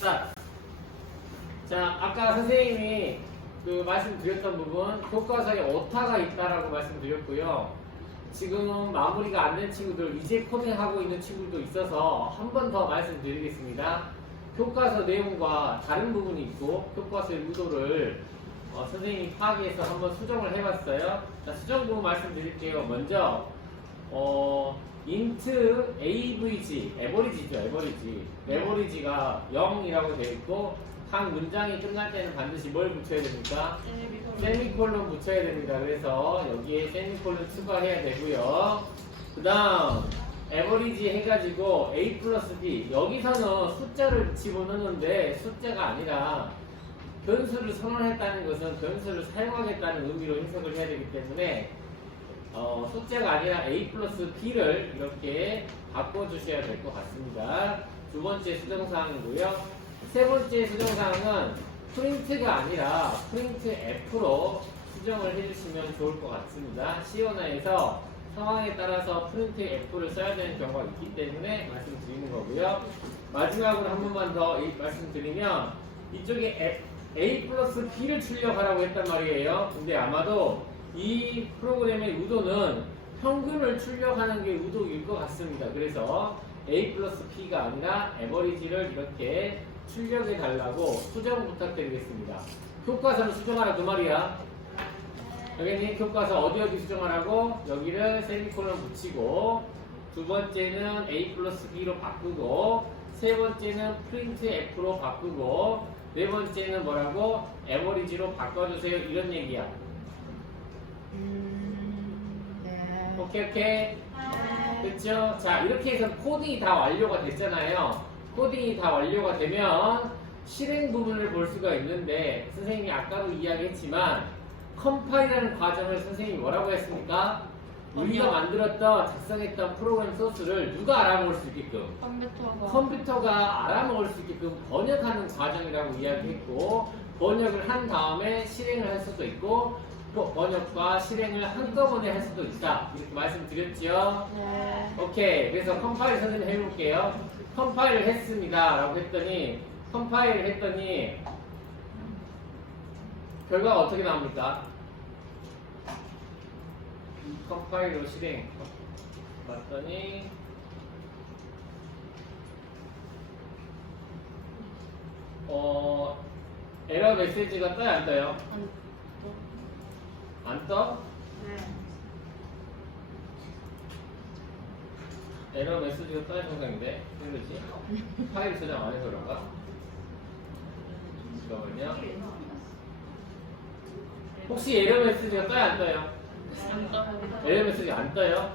자, 아까 선생님이 그 말씀드렸던 부분, 교과서에 오타가 있다라고 말씀드렸고요. 지금 마무리가 안 된 친구들, 이제 코딩하고 있는 친구들도 있어서 한 번 더 말씀드리겠습니다. 교과서 내용과 다른 부분이 있고, 교과서의 의도를 선생님이 파악해서 한번 수정을 해봤어요. 자, 수정 부분 말씀드릴게요. 먼저, int avg, 에버리지죠, 에버리지. 에버리지가 0이라고 되어 있고, 각 문장이 끝날 때는 반드시 뭘 붙여야 됩니까? 세미콜론 붙여야 됩니다. 그래서 여기에 세미콜론 추가해야 되고요. 그 다음 에버리지 해가지고 a 플러스 b, 여기서는 숫자를 집어넣는데 숫자가 아니라 변수를 선언했다는 것은 변수를 사용하겠다는 의미로 해석을 해야 되기 때문에 숫자가 아니라 a 플러스 b를 이렇게 바꿔주셔야 될 것 같습니다. 두 번째 수정사항이고요. 세 번째 수정사항은 프린트가 아니라 프린트 F로 수정을 해주시면 좋을 것 같습니다. 시연화에서 상황에 따라서 프린트 F를 써야 되는 경우가 있기 때문에 말씀드리는 거고요. 마지막으로 한 번만 더 말씀드리면, 이쪽에 A 플러스 B를 출력하라고 했단 말이에요. 근데 아마도 이 프로그램의 의도는 평균을 출력하는 게 의도일 것 같습니다. 그래서 A 플러스 B가 아니라 에버리지를 이렇게 출력해 달라고 수정 부탁드리겠습니다. 교과서를 수정하라 그 말이야. 여기는 교과서 어디 수정하라고? 여기를 세미콜론 붙이고, 두 번째는 A 플러스 B로 바꾸고, 세 번째는 프린트 F로 바꾸고, 네 번째는 뭐라고? 에버리지로 바꿔주세요. 이런 얘기야. 네. 오케이. 그렇죠? 자, 이렇게 해서 코딩이 다 완료가 됐잖아요. 코딩이 다 완료가 되면 실행 부분을 볼 수가 있는데, 선생님이 아까도 이야기했지만 컴파일하는 과정을 선생님이 뭐라고 했습니까? 우리가 만들었던 작성했던 프로그램 소스를 누가 알아먹을 수 있게끔? 컴퓨터가 알아먹을 수 있게끔 번역하는 과정이라고 이야기했고, 번역을 한 다음에 실행을 할 수도 있고, 번역과 실행을 한꺼번에 할 수도 있다, 이렇게 말씀드렸죠? 네. 오케이. 그래서 컴파일 선생님 해볼게요. 컴파일을 했습니다 라고 했더니, 컴파일을 했더니 결과가 어떻게 나옵니까? 컴파일로 실행 봤더니 에러 메시지가 떠요 안 떠요? 안 떠? 네. 에러 메시지가 떠야 정상인데 왜 그러지? 파일 저장 안 해서 그런가? 잠깐만요. 혹시 에러 메시지가 떠요 안 떠요? 에러 메시지 안 떠요?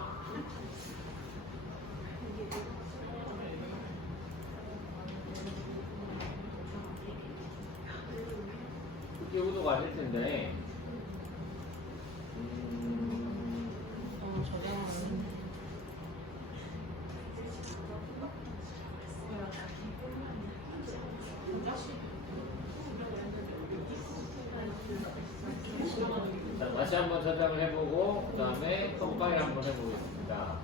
그게 의도가 아닐 텐데. 자, 다시 한번 저장을 해보고 그 다음에 컴파일 한번 해보겠습니다.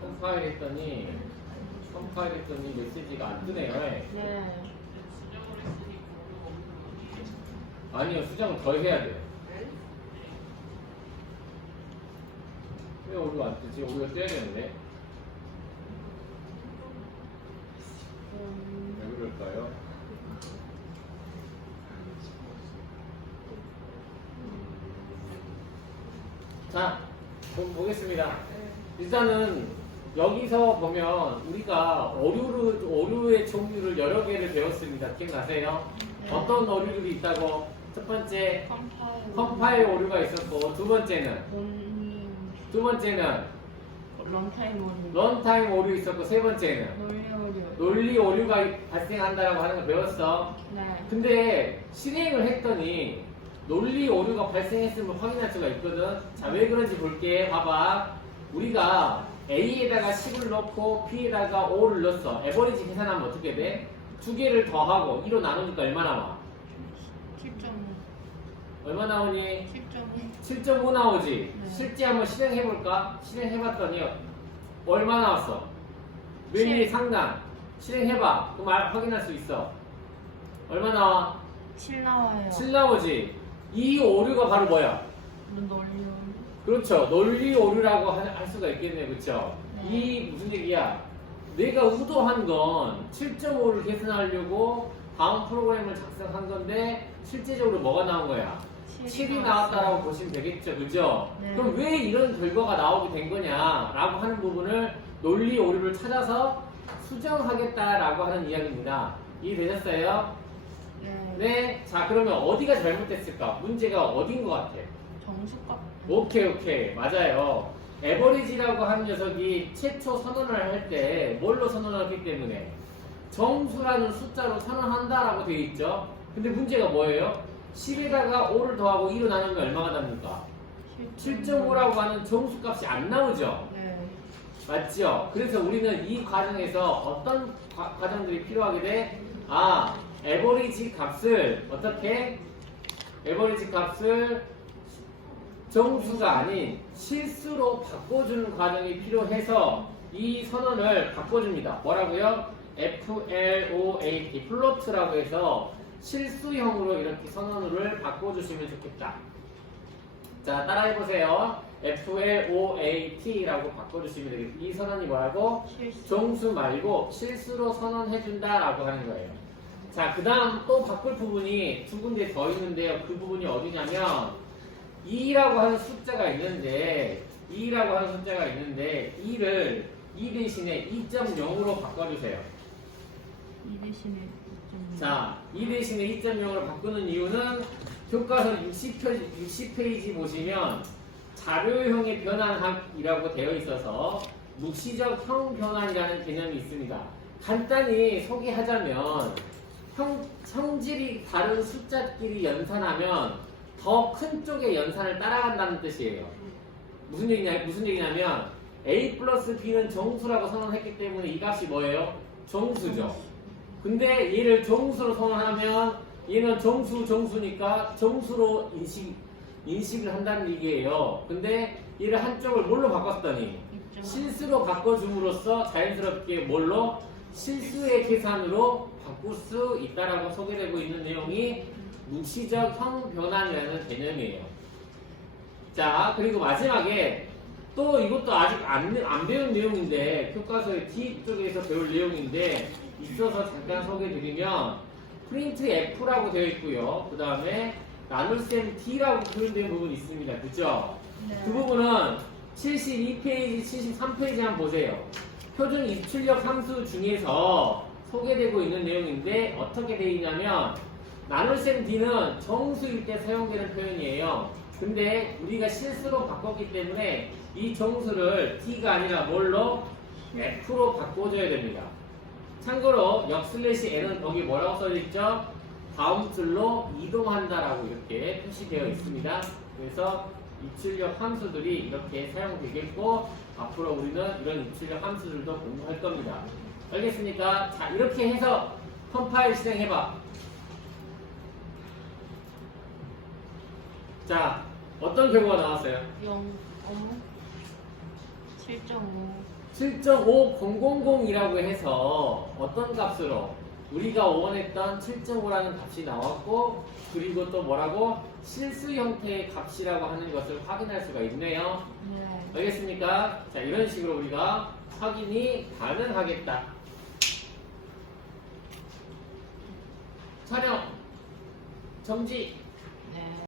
컴파일 했더니 메시지가 안 뜨네요. 네. 아니요, 수정을 더 해야 돼요. 왜 오류가 안 뜨지? 오류가 떠야 되는데. 왜 그럴까요? 자, 그럼 보겠습니다. 일단은 여기서 보면 우리가 오류의 종류를 여러 개를 배웠습니다. 기억나세요? 네. 어떤 오류들이 있다고? 첫 번째, 컴파일 오류가 있었고, 두 번째는 런타임 오류 있었고, 세 번째는 논리 오류가 발생한다라고 하는 걸 배웠어. 네. 근데 실행을 했더니 논리 오류가 발생했음을 확인할 수가 있거든. 자, 왜 그런지 볼게. 봐봐. 우리가 A에다가 10을 넣고 B에다가 5를 넣었어. 에버리지 계산하면 어떻게 돼? 두 개를 더하고 2로 나누니까 얼마 나와? 7.5. 얼마 나오니? 7.5. 7.5 나오지? 네. 실제 한번 실행해볼까? 실행해봤더니 얼마 나왔어? 밀리 상단. 실행해봐. 그럼 확인할 수 있어. 얼마 나와? 7 나와요. 7 나오지. 이 오류가 바로 뭐야? 논리. 그렇죠. 논리 오류라고 할 수가 있겠네요. 그렇죠? 네. 이 무슨 얘기야? 내가 의도한 건 7.5를 계산하려고 다음 프로그램을 작성한 건데 실제적으로 뭐가 나온 거야? 7이 나왔다라고 보시면 되겠죠. 그죠? 네. 그럼 왜 이런 결과가 나오게 된 거냐라고 하는 부분을 논리 오류를 찾아서 수정하겠다라고 하는 이야기입니다. 이해되셨어요? 네. 네. 자, 그러면 어디가 잘못됐을까? 문제가 어딘 것 같아? 정수값. 오케이. 맞아요. 에버리지라고 하는 녀석이 최초 선언을 할 때 뭘로 선언하기 때문에 정수라는 숫자로 선언한다라고 되어 있죠. 근데 문제가 뭐예요? 10에다가 5를 더하고 2로 나누면 얼마가 납니까? 7.5라고 하는 정수값이 안 나오죠. 네. 맞죠? 그래서 우리는 이 과정에서 어떤 과정들이 필요하게 돼? 에버리지 값을 어떻게? 에버리지 값을 정수가 아닌 실수로 바꿔주는 과정이 필요해서 이 선언을 바꿔줍니다. 뭐라고요? FLOAT, 플로트라고 해서 실수형으로 이렇게 선언을 바꿔주시면 좋겠다. 자, 따라해보세요. FLOAT라고 바꿔주시면 되겠습니다. 이 선언이 뭐라고? 실수. 정수 말고 실수로 선언해준다라고 하는 거예요. 자, 그 다음 또 바꿀 부분이 두 군데 더 있는데요. 그 부분이 어디냐면 2라고 하는 숫자가 있는데 2를 2 대신에 2.0으로 바꿔주세요. 2 대신에 2.0. 자, 2 대신에 2.0으로 바꾸는 이유는 교과서 60페이지 보시면 자료형의 변환학이라고 되어 있어서 묵시적 형 변환이라는 개념이 있습니다. 간단히 소개하자면 성질이 다른 숫자끼리 연산하면 더 큰 쪽의 연산을 따라간다는 뜻이에요. 무슨 얘기냐면 A 플러스 B는 정수라고 선언했기 때문에 이 값이 뭐예요? 정수죠. 근데 얘를 정수로 선언하면 얘는 정수니까 정수로 인식을 한다는 얘기예요. 근데 얘를 한쪽을 뭘로 바꿨더니 실수로 바꿔줌으로써 자연스럽게 뭘로? 실수의 계산으로 바꿀 수 있다라고 소개되고 있는 내용이 묵시적 형 변환이라는 개념이에요. 자, 그리고 마지막에 또 이것도 아직 안 배운 내용인데 교과서의 뒤쪽에서 배울 내용인데 있어서 잠깐 소개해드리면 프린트 F라고 되어 있고요. 그 다음에 나눗셈 D라고 표현된 부분이 있습니다. 그죠? 네. 그 부분은 72페이지, 73페이지 한번 보세요. 표준 입출력 함수 중에서 소개되고 있는 내용인데 어떻게 되어 있냐면 나눗셈 D는 정수일 때 사용되는 표현이에요. 근데 우리가 실수로 바꿨기 때문에 이 정수를 D가 아니라 뭘로? F로 바꿔줘야 됩니다. 참고로 N은 여기 뭐라고 써있죠? 다음 줄로 이동한다라고 이렇게 표시되어 있습니다. 그래서 입출력 함수들이 이렇게 사용되겠고 앞으로 우리는 이런 입출력 함수들도 공부할 겁니다. 알겠습니까? 자, 이렇게 해서 컴파일 실행해봐. 자, 어떤 결과가 나왔어요? 7.5000이라고 해서 어떤 값으로 우리가 원했던 7.5라는 값이 나왔고 그리고 또 뭐라고? 실수 형태의 값이라고 하는 것을 확인할 수가 있네요. 네. 알겠습니까? 자, 이런 식으로 우리가 확인이 가능하겠다. 촬영 정지. 네.